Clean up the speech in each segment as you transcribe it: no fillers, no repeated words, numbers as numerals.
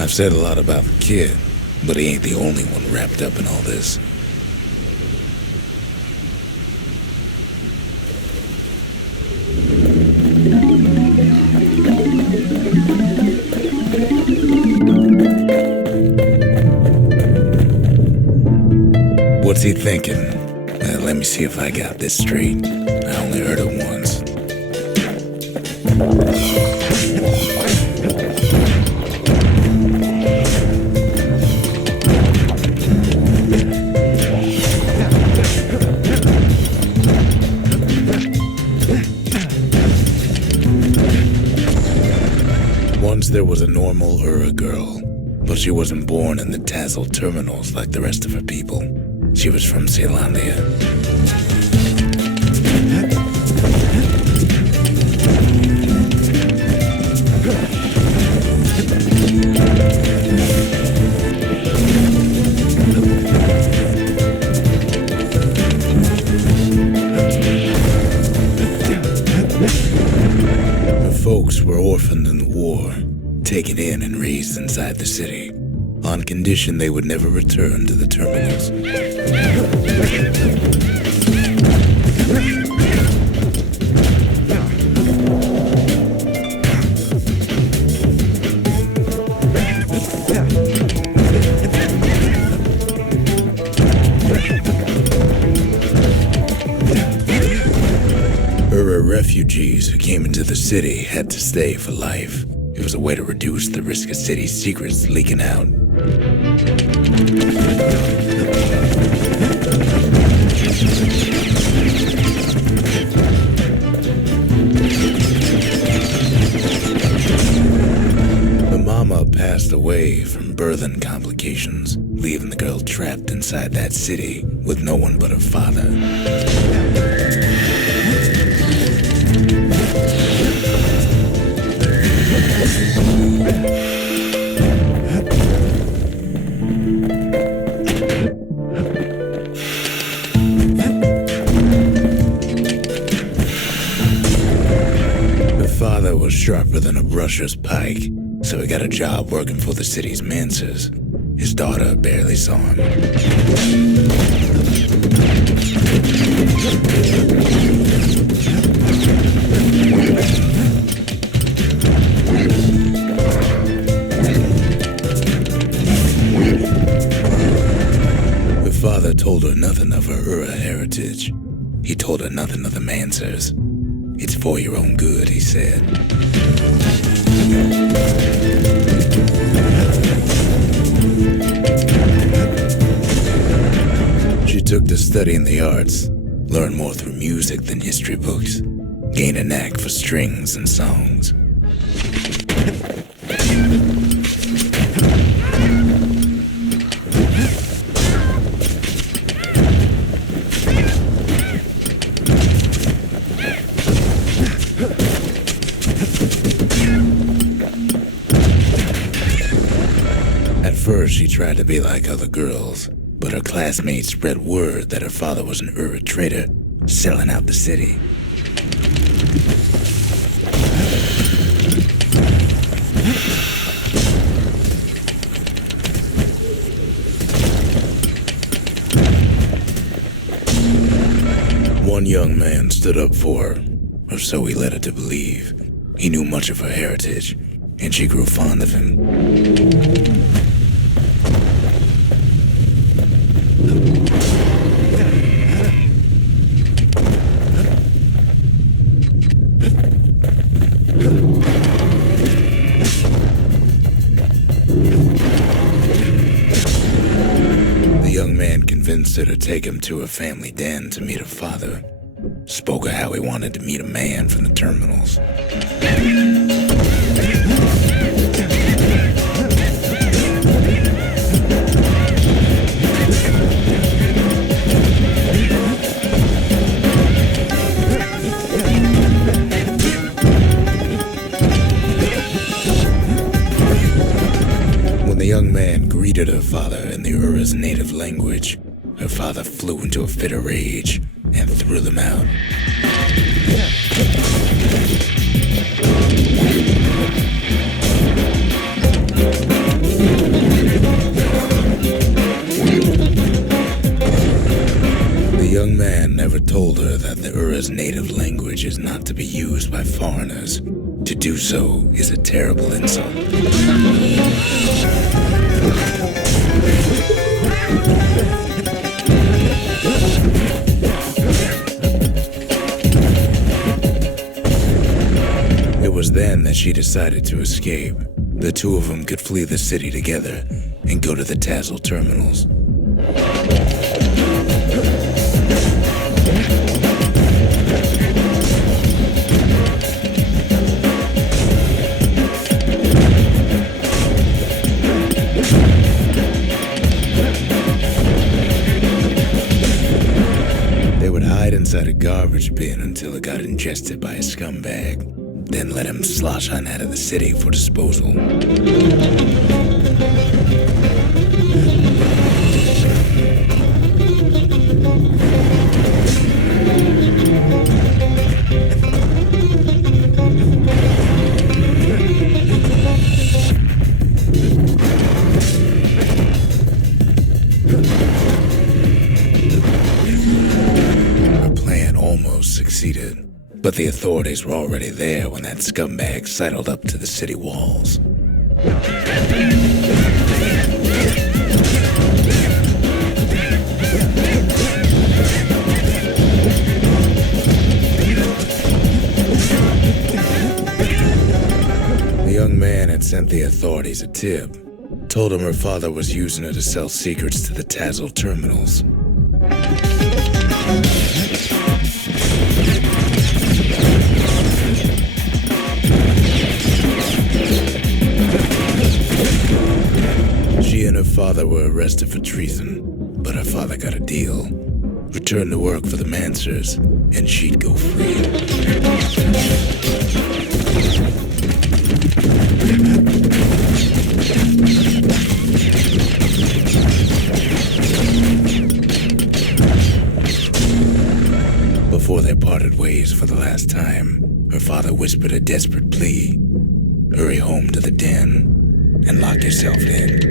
I've said a lot about the kid, but he ain't the only one wrapped up in all this. What's he thinking? Let me see if I got this straight. I only heard it once. Once there was a normal Ura girl, but she wasn't born in the Tassel terminals like the rest of her people. She was from Caelondia. Her folks were orphaned in the war, taken in and raised inside the city, on condition they would never return to the terminals. Ura refugees who came into the city had to stay for life. It was a way to reduce the risk of city secrets leaking out. The mama passed away from birthing complications, leaving the girl trapped inside that city with no one but her father. Her father was sharper than a brusher's pike, so he got a job working for the city's mancers. His daughter barely saw him. Her father told her nothing of her Ura heritage. He told her nothing of the mancers. It's for your own good, he said. She took to studying the arts, learned more through music than history books, gained a knack for strings and songs. At first, she tried to be like other girls, but her classmates spread word that her father was an Ura trader, selling out the city. One young man stood up for her, or so he led her to believe. He knew much of her heritage, and she grew fond of him. The young man convinced her to take him to her family den to meet her father. Spoke of how he wanted to meet a man from the terminals. When the young man greeted her father in the Ura's native language, her father flew into a fit of rage and threw them out. told her that the Ura's native language is not to be used by foreigners. To do so is a terrible insult. It was then that she decided to escape. The two of them could flee the city together and go to the Tassel terminals. They would hide inside a garbage bin until it got ingested by a scumbag. Then let him slosh on out of the city for disposal. Her plan almost succeeded. But the authorities were already there when that scumbag sidled up to the city walls. The young man had sent the authorities a tip. Told him her father was using her to sell secrets to the Tassel terminals. She and her father were arrested for treason, but her father got a deal. Return to work for the Mansers, and she'd go free. Before they parted ways for the last time, her father whispered a desperate plea. Hurry home to the den and lock yourself in.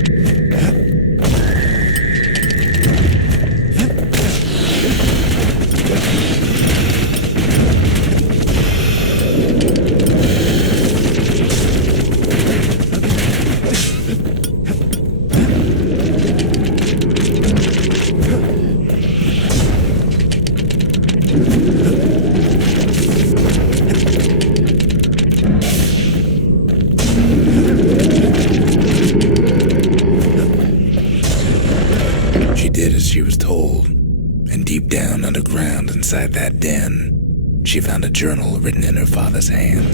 She did as she was told, and deep down underground inside that den, she found a journal written in her father's hand.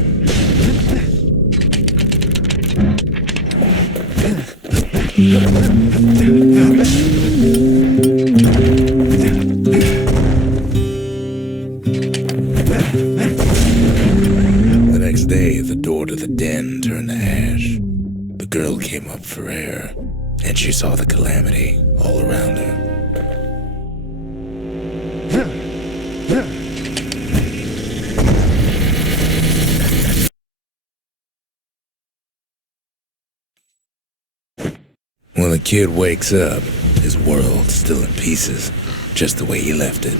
The next day, the door to the den turned to ash. The girl came up for air, and she saw the calamity all around her. When the kid wakes up, his world's still in pieces, just the way he left it.